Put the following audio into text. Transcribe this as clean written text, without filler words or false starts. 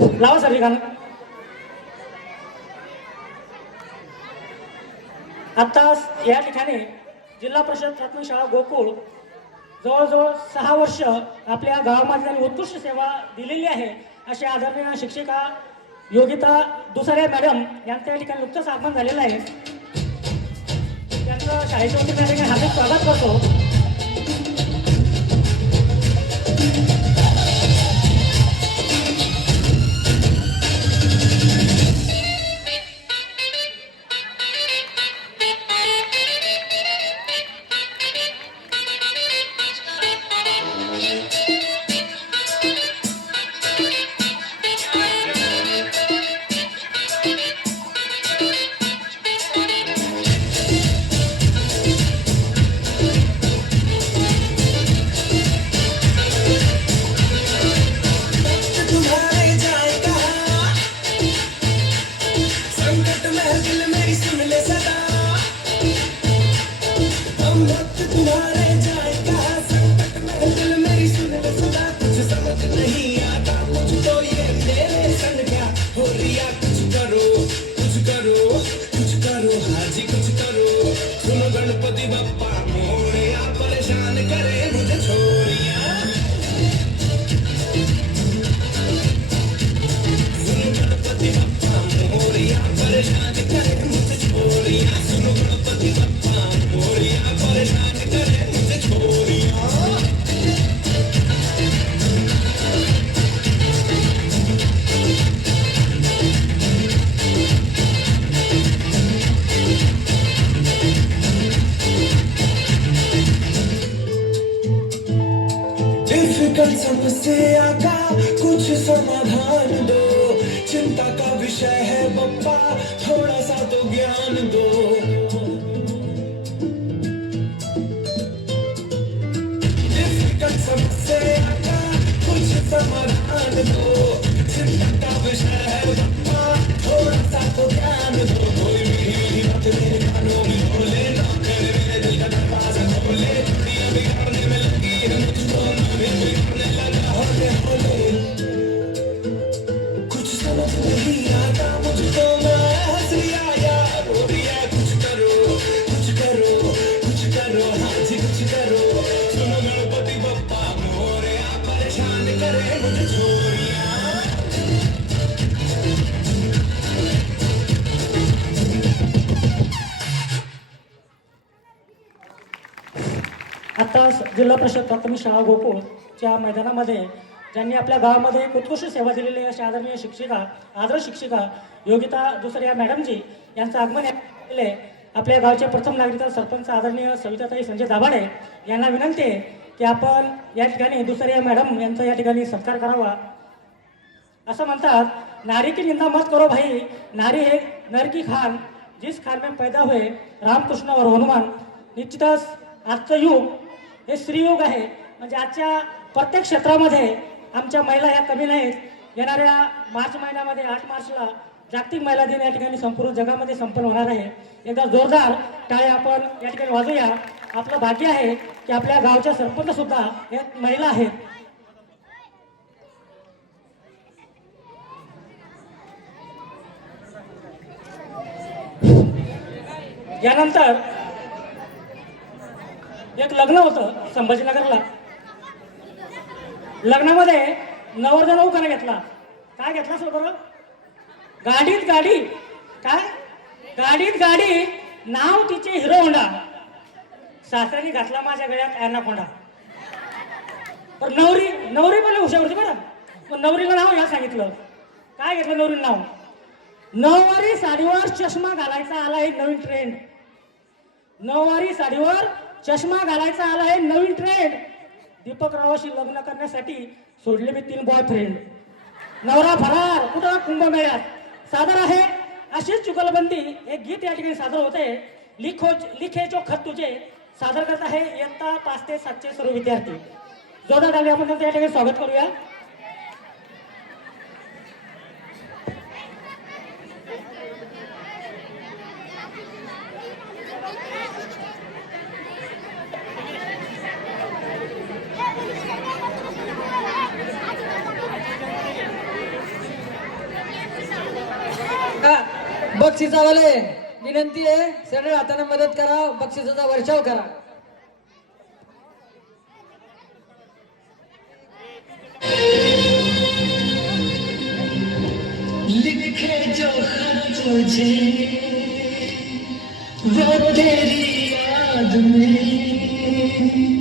लावा सर गाणं. आता या ठिकाणी जिल्हा परिषद प्राथमिक शाळा गोकुळ जवळजवळ 6 वर्ष आपल्या गावामध्ये त्यांनी उत्कृष्ट सेवा दिलेली आहे. अशी आदरणीय शिक्षिका योगिता दुसरे मॅडम यांच्या या ठिकाणी नुकतंच आगमन झालेलं आहे. त्यांचं शाळेच्या वतीने या ठिकाणी हार्दिक स्वागत करतो. सबसे आका कुछ समाधान दो, चिंता का विषय है बप्पा थोड़ा सा तो ज्ञान दो. सबसे आका कुछ समाधान दो, चिंता का विषय है बप्पा थोड़ा सा तो ज्ञान दो. कोई मेरी बात मेरे कानों में बोले, ना करे मेरे दिल का दरवाजा खोले. दुनिया बिगाड़ने में लगी है मुझको, बिगड़ने लगा होले होले. कुछ समझ नहीं आता मुझको, मैं हंस रिया यार रो रिया. कुछ करो कुछ करो कुछ करो, हाँ जी कुछ करो. सुनो गणपति बप्पा मोरया, परेशान करे मुझे छोरिया. आता जिल्हा परिषद प्राथमिक शाळा गोकुळच्या मैदानामध्ये ज्यांनी आपल्या गावामध्ये एक उत्कृष्ट सेवा दिलेली आहे अशा आदरणीय शिक्षिका आदर्श शिक्षिका योगिता दुसरे या मॅडमजी यांचं आगमन केले. आपल्या गावचे प्रथम नागरिक सरपंच आदरणीय सविताताई संजय दाभाडे यांना विनंती आहे की आपण या ठिकाणी दुसरे या मॅडम यांचा या ठिकाणी सत्कार करावा. असं म्हणतात, नारी की निंदा मत करो भाई, नारी है नर की खान, जिस खान में पैदा हुए रामकृष्ण और हनुमान. निश्चितच आजचं युग हे स्त्रीयुग आहे. म्हणजे आजच्या प्रत्येक क्षेत्रामध्ये आमच्या महिला ह्या कमी नाहीत. येणाऱ्या मार्च महिन्यामध्ये 8 मार्चला जागतिक महिला दिन या ठिकाणी संपूर्ण जगामध्ये संपन्न होणार आहे. एकदा जोरदार टाळ्या आपण या ठिकाणी वाजूया. आपलं भाग्य आहे की आपल्या गावच्या सरपंच सुद्धा या महिला आहेत. यानंतर एक लग्न होतं संभाजीनगरला. लग्नामध्ये नवरदेव उखाणा घेतला. काय घेतला सर बरं? गाडीत गाडी. काय? गाडीत गाडी, नाव तिचे हिरो होंडा. सासऱ्याने घातला माझ्या गळ्यात ॲनाकोंडा. पण नवरी पण हुशार होती बरं. पण नवरीला नाव ह्या सांगितलं. काय घेतलं नवरीला नाव? नऊवारी साडीवर चष्मा घालायचा आला एक नवीन ट्रेंड. नऊवारी साडीवर चष्मा घालायचा आला आहे नवीन ट्रेंड. दीपक रावाशी लग्न करण्यासाठी सोडले मी 3 बॉयफ्रेंड. नवरा फरार कुठं कुंभमेळ्यात. सादर आहे अशीच चुकलबंदी एक गीत या ठिकाणी सादर होते. लिखे जो खत तुझे सादर करत आहे इयत्ता 5 ते 7 चे सर्व विद्यार्थी. जोरदार टाळ्या आपण त्यांचं या ठिकाणी स्वागत करूया. बक्षिसावाले विनंती आहे, सरळ हाताने मदत करा, बक्षिसाचा वर्षाव करा. लिखे जो खत तुझे वो तेरी याद में